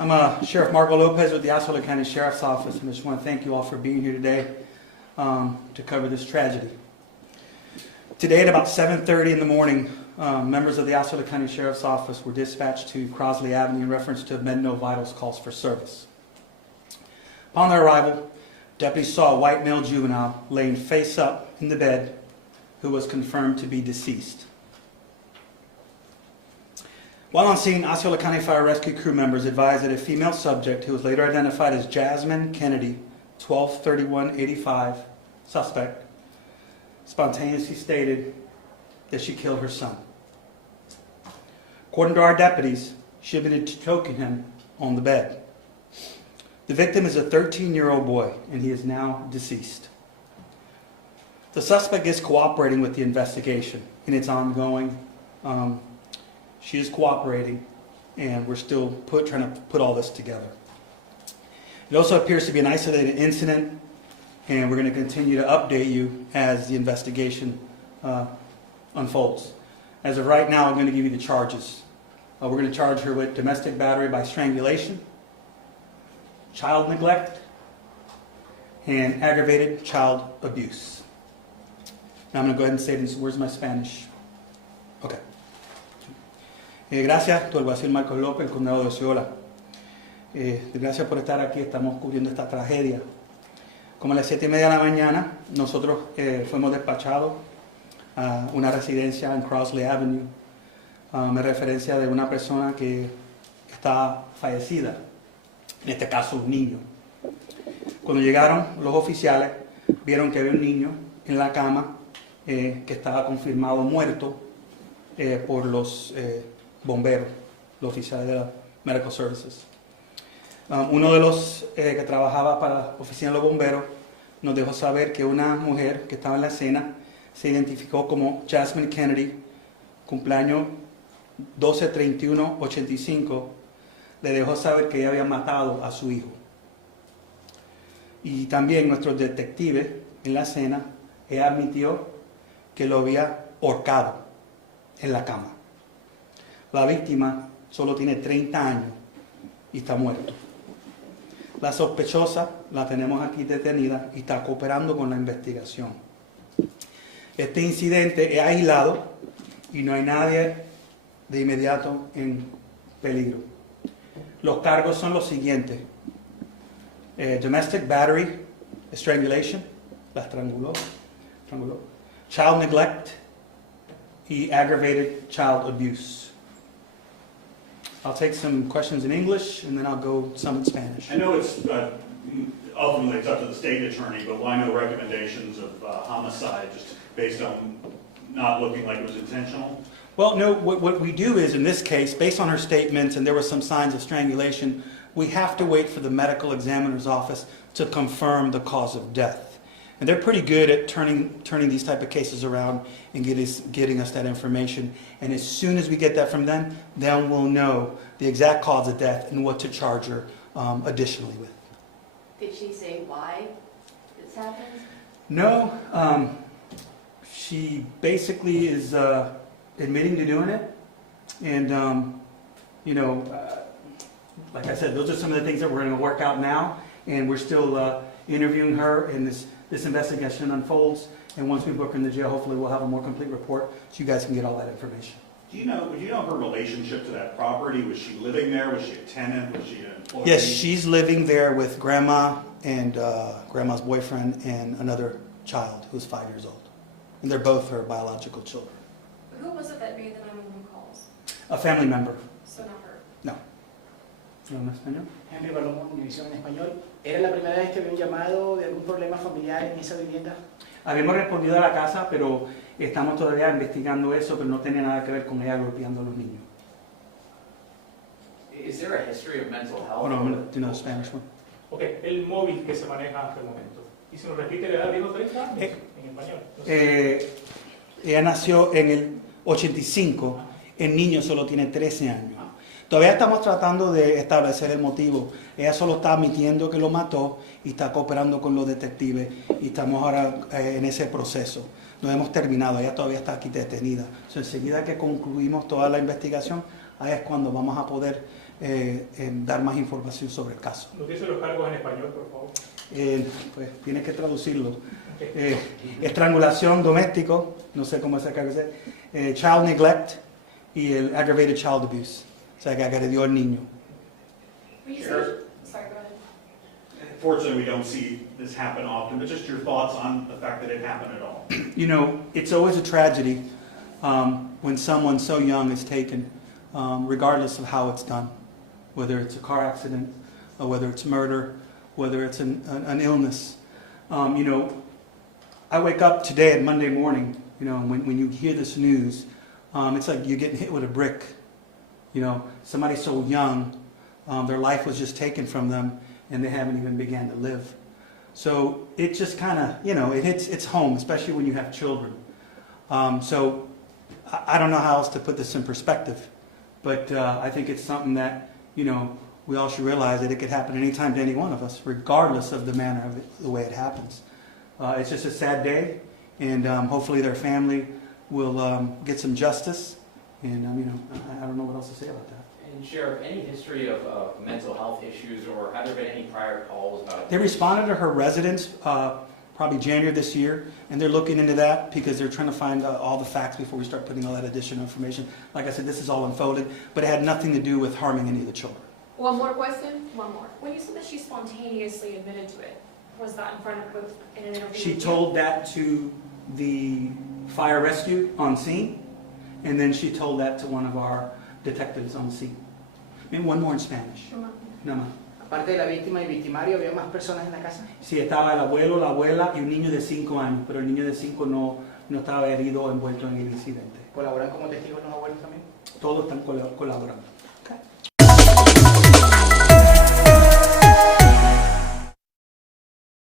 I'm Sheriff Marco Lopez with the Osceola County Sheriff's Office, and I just want to thank you all for being here today to cover this tragedy. Today at about 7:30 in the morning, members of the Osceola County Sheriff's Office were dispatched to Crosley Avenue in reference to Med-No Vitals calls for service. Upon their arrival, deputies saw a white male juvenile laying face up in the bed who was confirmed to be deceased. While on scene, Osceola County Fire Rescue crew members advised that a female subject, who was later identified as Jasmine Kennedy, 12/31/85, suspect, spontaneously stated that she killed her son. According to our deputies, she had been choking him on the bed. The victim is a 13-year-old boy, and he is now deceased. The suspect is cooperating with the investigation, and it's ongoing. She is cooperating, and we're still trying to put all this together. It also appears to be an isolated incident, and we're going to continue to update you as the investigation unfolds. As of right now, I'm going to give you the charges. We're going to charge her with domestic battery by strangulation, child neglect, and aggravated child abuse. Now I'm going to go ahead and say this. Where's my Spanish? Okay. Gracias, tu alguacil Marcos López, el condado de Osceola. Gracias por estar aquí, estamos cubriendo esta tragedia. Como a las 7:30 de la mañana, nosotros fuimos despachados a una residencia en Crosley Avenue, en referencia de una persona que está fallecida, en este caso un niño. Cuando llegaron los oficiales, vieron que había un niño en la cama que estaba confirmado muerto por los bomberos, los oficiales de la Medical Services. Uno de los que trabajaba para la oficina de los bomberos nos dejó saber que una mujer que estaba en la escena se identificó como Jasmine Kennedy, cumpleaños 12/31/85, le dejó saber que ella había matado a su hijo. Y también nuestros detectives en la escena, ella admitió que lo había ahorcado en la cama. La víctima solo tiene 30 años y está muerto. La sospechosa la tenemos aquí detenida y está cooperando con la investigación. Este incidente es aislado y no hay nadie de inmediato en peligro. Los cargos son los siguientes: domestic battery, strangulation, la estranguló, child neglect y aggravated child abuse. I'll take some questions in English and then I'll go some in Spanish. I know it's ultimately it's up to the state attorney, but why no recommendations of homicide just based on not looking like it was intentional? Well, no, what we do is, in this case, based on her statements and there were some signs of strangulation, we have to wait for the medical examiner's office to confirm the cause of death. And they're pretty good at turning these type of cases around and getting us that information. And as soon as we get that from them, then we'll know the exact cause of death and what to charge her additionally with. Did she say why this happened? No, she basically is admitting to doing it. And, like I said, those are some of the things that we're going to work out now. And we're still interviewing her, and this investigation unfolds. And once we book her in the jail, hopefully we'll have a more complete report so you guys can get all that information. Would you know her relationship to that property? Was she living there? Was she a tenant? Was she an employee? Yes, she's living there with Grandma and Grandma's boyfriend and another child who's 5 years old. And they're both her biological children. Who was it that made the 911 calls? A family member. So not her. No. ¿No habla español? Henry Balomón, Univisión en Español. ¿Era la primera vez que había un llamado de algún problema familiar en esa vivienda? Habíamos respondido a la casa, pero estamos todavía investigando eso, pero no tiene nada que ver con ella golpeando a los niños. Is there a history of mental health? Hold on, I'm going to do another Spanish one. Ok, el móvil que se maneja hasta el momento. Y si nos repite la edad, digo 30 años en español. Ella nació en el 85, el niño solo tiene 13 años. Todavía estamos tratando de establecer el motivo. Ella solo está admitiendo que lo mató y está cooperando con los detectives y estamos ahora en ese proceso. No hemos terminado, ella todavía está aquí detenida. Enseguida que concluimos toda la investigación, ahí es cuando vamos a poder dar más información sobre el caso. Nos dice los cargos en español, por favor. Pues tienes que traducirlo. Estrangulación doméstico, no sé cómo se acaba de decir, child neglect y el aggravated child abuse, o sea que agredió al niño. When you say, Sure. sorry, go ahead. Fortunately, we don't see this happen often, but just your thoughts on the fact that it happened at all. You know, it's always a tragedy when someone so young is taken, regardless of how it's done, whether it's a car accident, or whether it's murder, whether it's an illness. You know, I wake up today at Monday morning, you know, when you hear this news, it's like you're getting hit with a brick. You know, somebody so young, their life was just taken from them, and they haven't even began to live. So it just kind of, you know, it's home, especially when you have children. So I don't know how else to put this in perspective, but I think it's something that, you know, we all should realize that it could happen anytime to any one of us, regardless of the manner of it, the way it happens. It's just a sad day, and hopefully their family will get some justice, and you know, I don't know what else to say about that. And Sheriff, any history of mental health issues, or have there been any prior calls about? They responded to her residence probably January this year, and they're looking into that because they're trying to find all the facts before we start putting all that additional information. Like I said, this is all unfolded, but it had nothing to do with harming any of the children. One more question? One more. When you said that she spontaneously admitted to it, was that in front of, in an interview? She with you? told that to the fire rescue on scene, and then she told that to one of our detectives on the scene. And one more in Spanish. Nada más. Aparte de la víctima y victimario, ¿había más personas en la casa? Sí, estaba el abuelo, la abuela y un niño de 5 años, pero el niño de 5 no estaba herido o envuelto en el incidente. ¿Colaboran como testigos los abuelos también? Todos están colaborando.